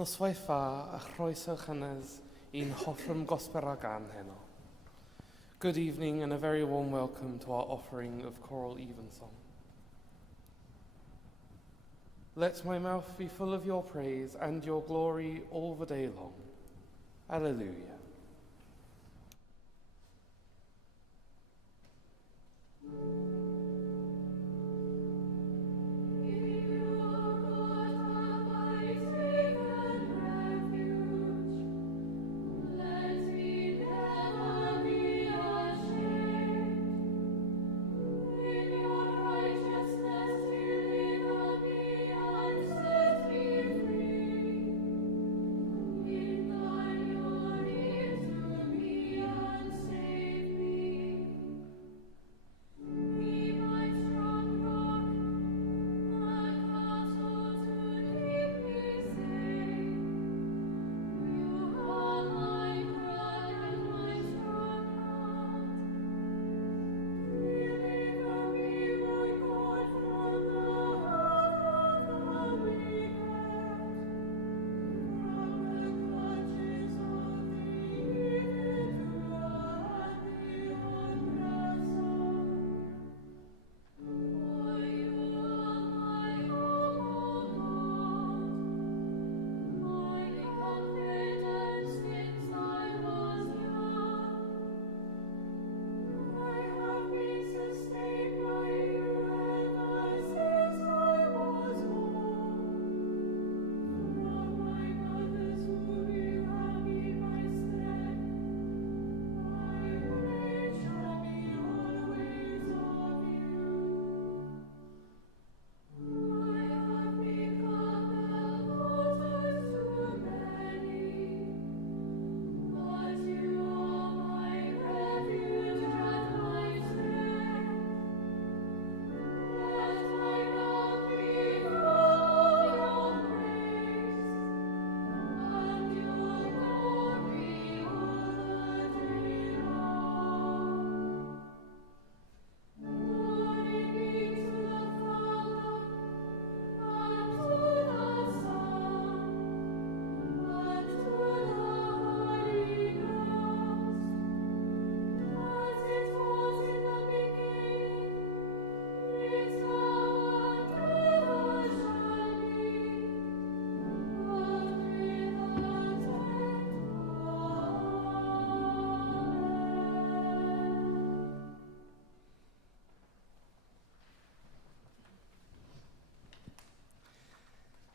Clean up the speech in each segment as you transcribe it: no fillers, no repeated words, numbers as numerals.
Noswaith a chroeso chynnes i'n hoffwn Gosber ag heno. Good evening and a very warm welcome to our offering of Choral Evensong. Let my mouth be full of your praise and your glory all the day long. Alleluia.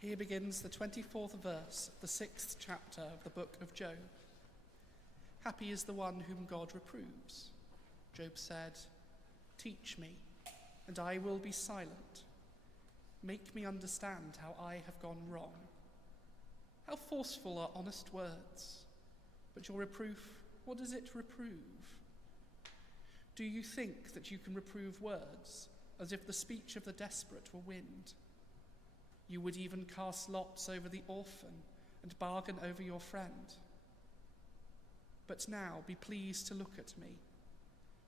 Here begins the 24th verse of the 6th chapter of the book of Job. Happy is the one whom God reproves. Job said, "Teach me, and I will be silent. Make me understand how I have gone wrong. How forceful are honest words, but your reproof, what does it reprove? Do you think that you can reprove words as if the speech of the desperate were wind? You would even cast lots over the orphan and bargain over your friend. But now be pleased to look at me,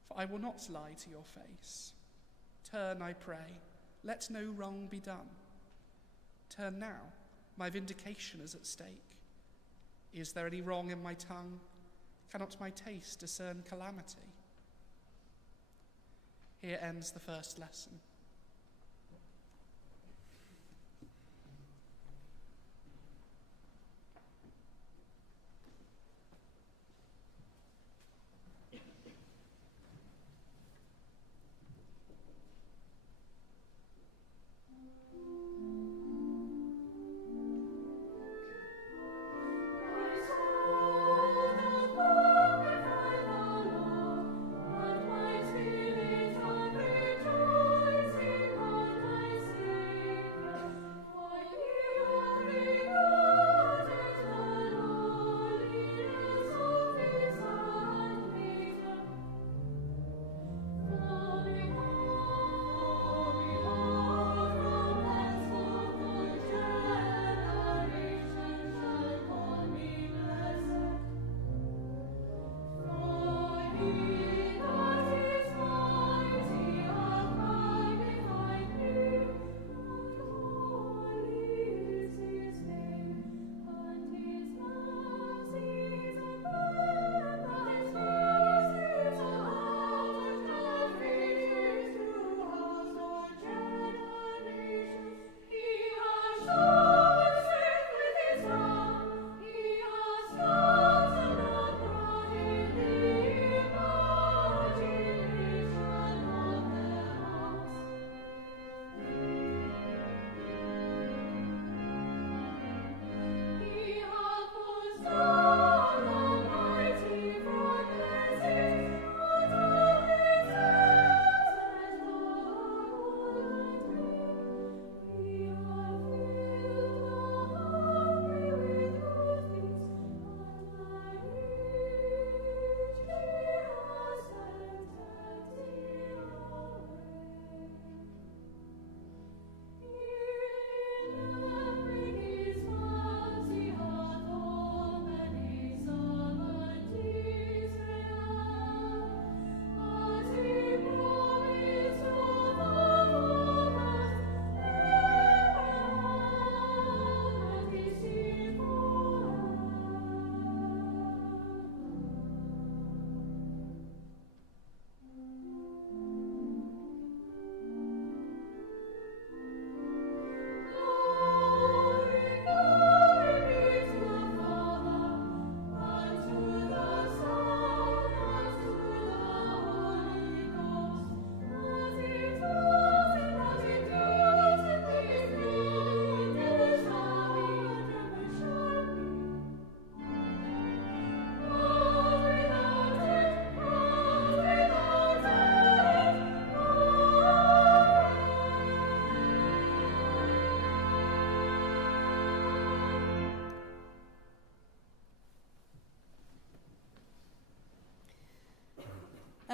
for I will not lie to your face. Turn, I pray, let no wrong be done. Turn now, my vindication is at stake. Is there any wrong in my tongue? Cannot my taste discern calamity?" Here ends the first lesson. Rejoice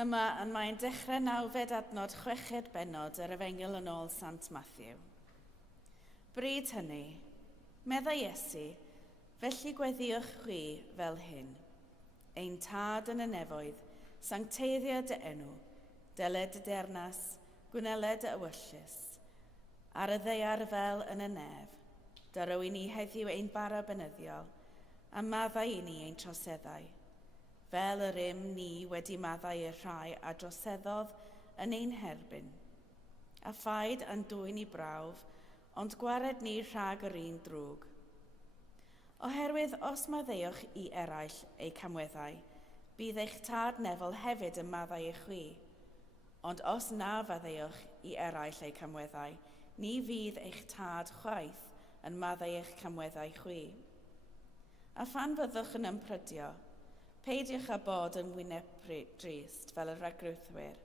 Yma yn mae'n dechrau 9 adnod 6 bennod yr Efengyl yn ôl Sant Matthew. Bryd hynny, meddai Iesu, felly gweddiwch chwi fel hyn. Ein tad yn y nefoedd, sancteiddio dy enw, deled y dernas, gwneled y ewyllus. Ar y ddeiar fel yn y nef, darow i ni heddiw ein bara benyddiol, a maddau i ni ein troseddau. Fel yr ni wedi maddau i'r rhai a droseddodd yn ein herbyn. A phaid yn dwyn i brawf, ond gwared ni rhag yr un drwg. Oherwydd os maddeuwch i eraill eu camweddau, bydd eich tad nefol hefyd yn maddau i chwi. Ond os na faddeuwch i eraill eu camweddau, ni fydd eich tad chwaith yn maddau eich camweddau chwi. A phan fyddwch yn ymprydio, peidiwch â bod yn wyneb drist fel y rhagrwthwyr.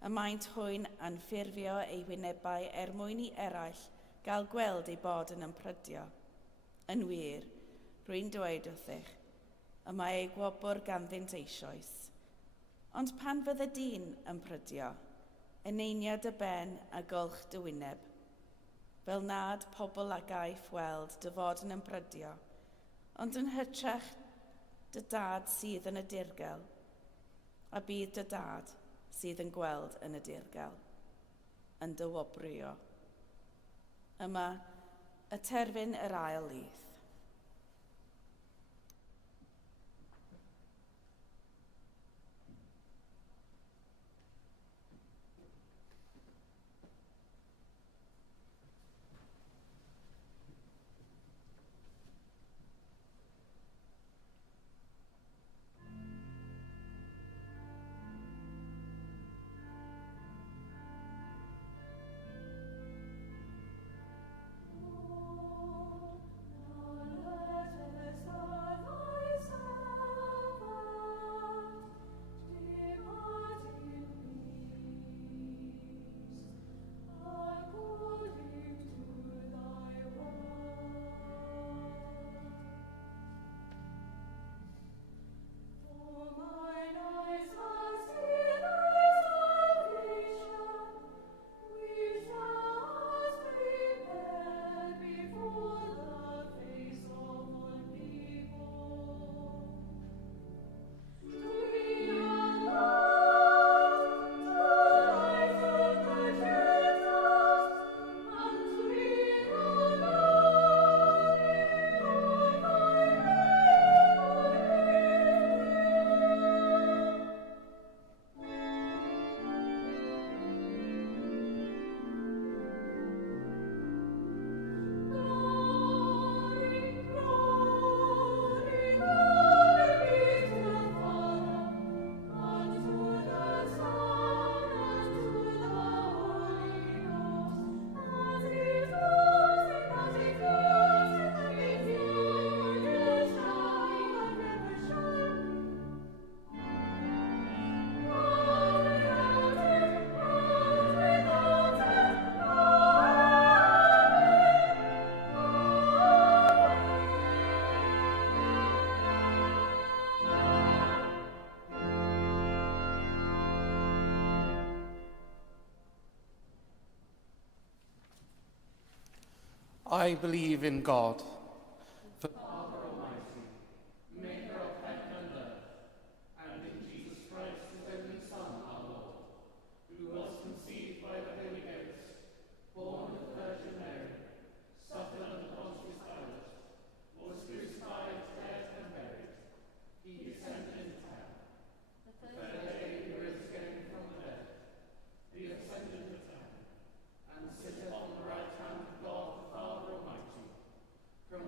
Y maent hwy'n anffurfio ei wynebau mwyn i eraill gael gweld ei bod yn ymprydio. Yn wir, rwy'n dweud wrthych, y mae ei gwobr ganddynt eisoes. Ond pan fydde dyn ymprydio, eneinio dy ben a gylch dy wyneb, fel nad pobl a gaiff weld dy fod yn ymprydio, ond yn hytrach dy dad sydd yn y dirgel, a bydd dy dad sydd yn gweld yn y dirgel, yn dy wobrio. Yma y terfyn yr ail lyth. I believe in God, the Father Almighty, maker of heaven and earth, and in Jesus Christ, his only Son, our Lord, who was conceived by the Holy Ghost, born of the Virgin Mary, suffered under Pontius Pilate, was crucified, dead, and buried. He descended into hell. The third day he rose again from the dead. He ascended into heaven, and sitteth on the right hand of God the Father Almighty. From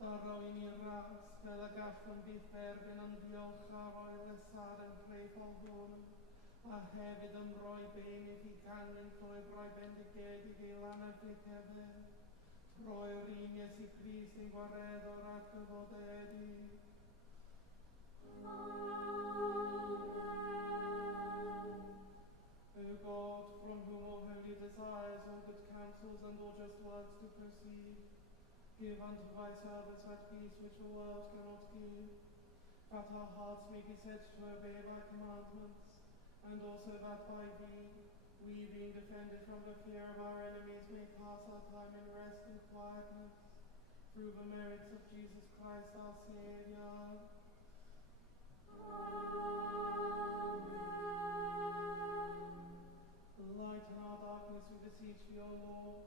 Daraw i ni ras fel y gallwn ddifferbyn yn ddiolchar o'i lesar yn creifol hwn, a hefyd yn rhoi bein i chi canlyn llwybrau bendigedig i lan y ddicefau. Roi'r un Iesu Grist yn gwareddor ac gyfodedi. O God, from whom all holy desires, all good counsels, and all just works to proceed, give unto thy servants that peace which the world cannot give, that our hearts may be set to obey thy commandments, and also that by thee, we being defended from the fear of our enemies, may pass our time in rest and quietness, through the merits of Jesus Christ our Saviour. Lighten our darkness, we beseech thee, O Lord,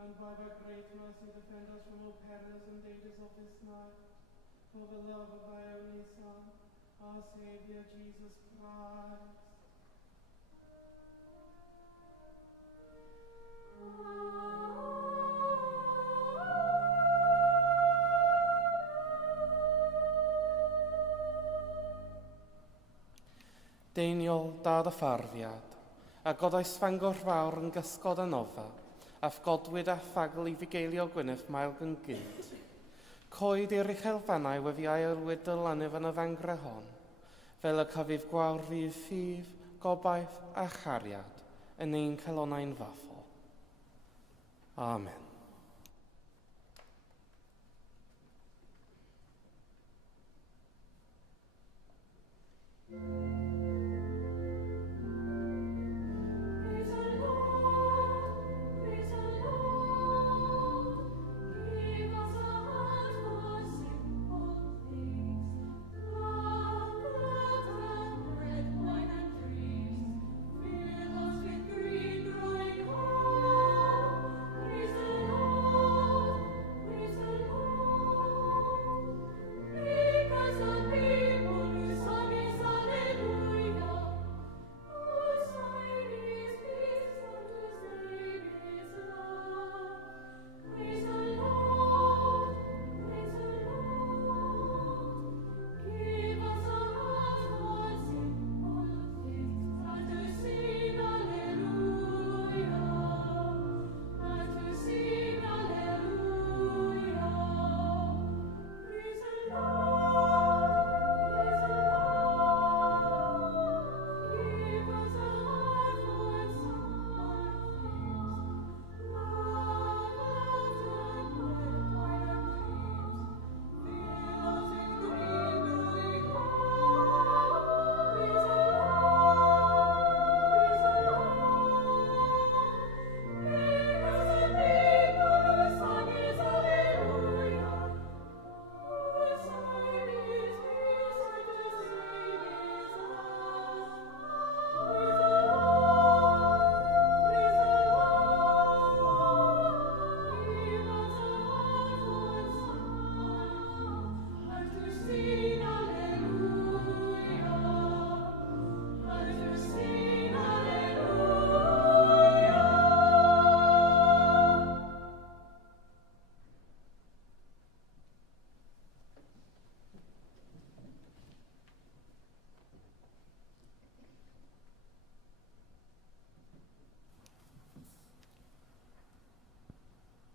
and by thy great mercy defend us from all perils and dangers of this night, for the love of thy only Son, our Saviour Jesus Christ. Deiniol dad y ffarddiad, a godais Fangor fawr yn gysgod y nofa, a fgodwyd a ffagl i fugeilio Gwyneth mael gyn gynt. Coed i'r uchelfannau wedi aelwyd dylanydd yn y fangre hon, fel y cyfydd gwawr fydd ffydd, gobaith a chariad yn ein celonnau'n fathol. Amen.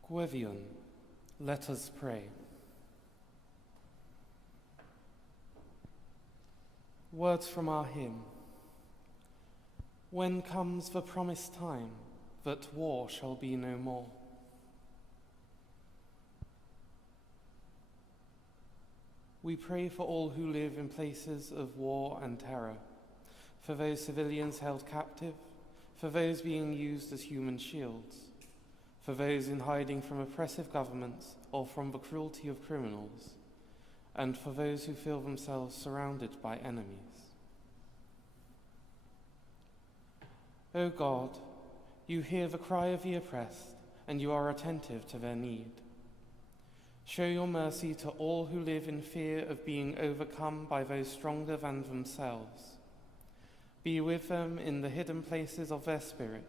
Gweddion, let us pray. Words from our hymn. When comes the promised time that war shall be no more? We pray for all who live in places of war and terror, for those civilians held captive, for those being used as human shields, for those in hiding from oppressive governments or from the cruelty of criminals, and for those who feel themselves surrounded by enemies. O God, you hear the cry of the oppressed, and you are attentive to their need. Show your mercy to all who live in fear of being overcome by those stronger than themselves. Be with them in the hidden places of their spirit.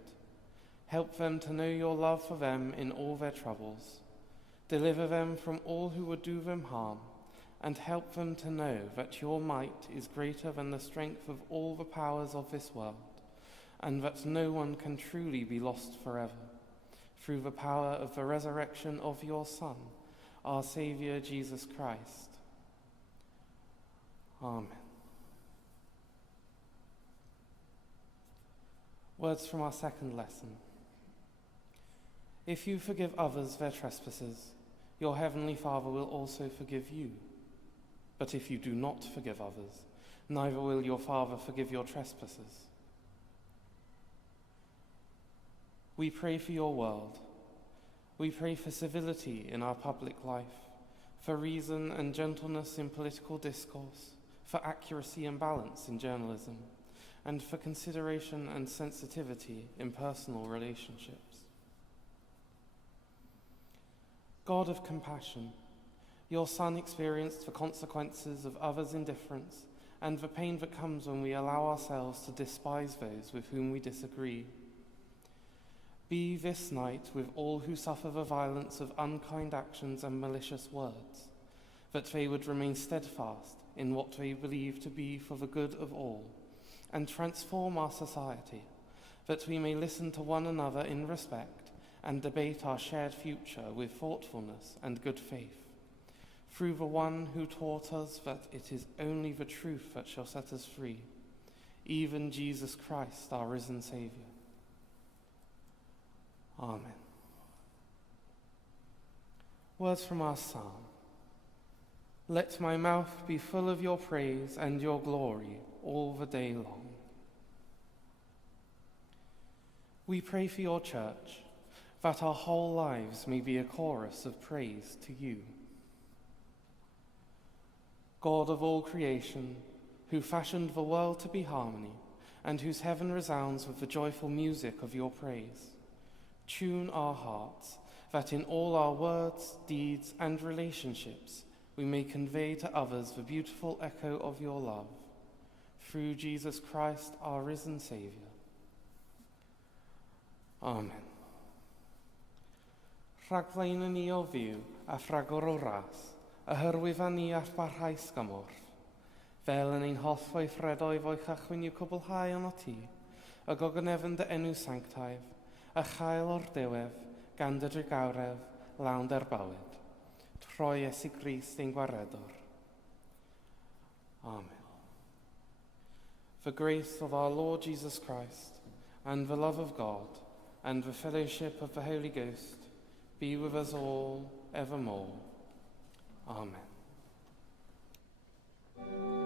Help them to know your love for them in all their troubles. Deliver them from all who would do them harm, and help them to know that your might is greater than the strength of all the powers of this world, and that no one can truly be lost forever, through the power of the resurrection of your Son, our Saviour Jesus Christ. Amen. Words from our second lesson. If you forgive others their trespasses, your heavenly Father will also forgive you. But if you do not forgive others, neither will your Father forgive your trespasses. We pray for your world. We pray for civility in our public life, for reason and gentleness in political discourse, for accuracy and balance in journalism, and for consideration and sensitivity in personal relationships. God of compassion, your Son experienced the consequences of others' indifference and the pain that comes when we allow ourselves to despise those with whom we disagree. Be this night with all who suffer the violence of unkind actions and malicious words, that they would remain steadfast in what they believe to be for the good of all, and transform our society, that we may listen to one another in respect and debate our shared future with thoughtfulness and good faith, through the one who taught us that it is only the truth that shall set us free, even Jesus Christ, our risen Saviour. Amen. Words from our psalm. Let my mouth be full of your praise and your glory all the day long. We pray for your church, that our whole lives may be a chorus of praise to you. God of all creation, who fashioned the world to be harmony, and whose heaven resounds with the joyful music of your praise, tune our hearts, that in all our words, deeds, and relationships we may convey to others the beautiful echo of your love, through Jesus Christ, our risen Saviour. Amen. Rhagflaen ni o fyw a phragor o ras, a hyrwyfa ni ar barhaus gymorth. Fel yn ein holl weithredoedd o'i chychwyn i'w cwblhau yn o ti, y gogonefn dy enw sanctaidd, a chael o'r dewef, gan dy drigawref, lawn der bywyd. Troi Iesu Grist ein gwaredwr. Amen. The grace of our Lord Jesus Christ, and the love of God, and the fellowship of the Holy Ghost, be with us all evermore. Amen. See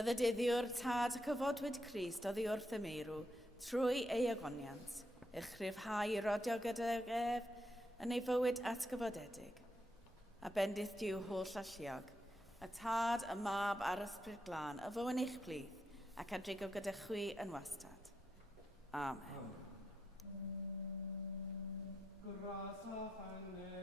Rhyddyddiwr tad y cyfodwyd Crist oddi wrth y meirw trwy ei agoniant, i'ch rhyfhau rodio gydag ef yn ei fywyd atgyfodedig. A bendith diw holl alluog, y tad, y mab a'r ysbryd glân, y fo yn eich plith, ac adrigo gyda chwi yn wastad. Amen. Gras a fanne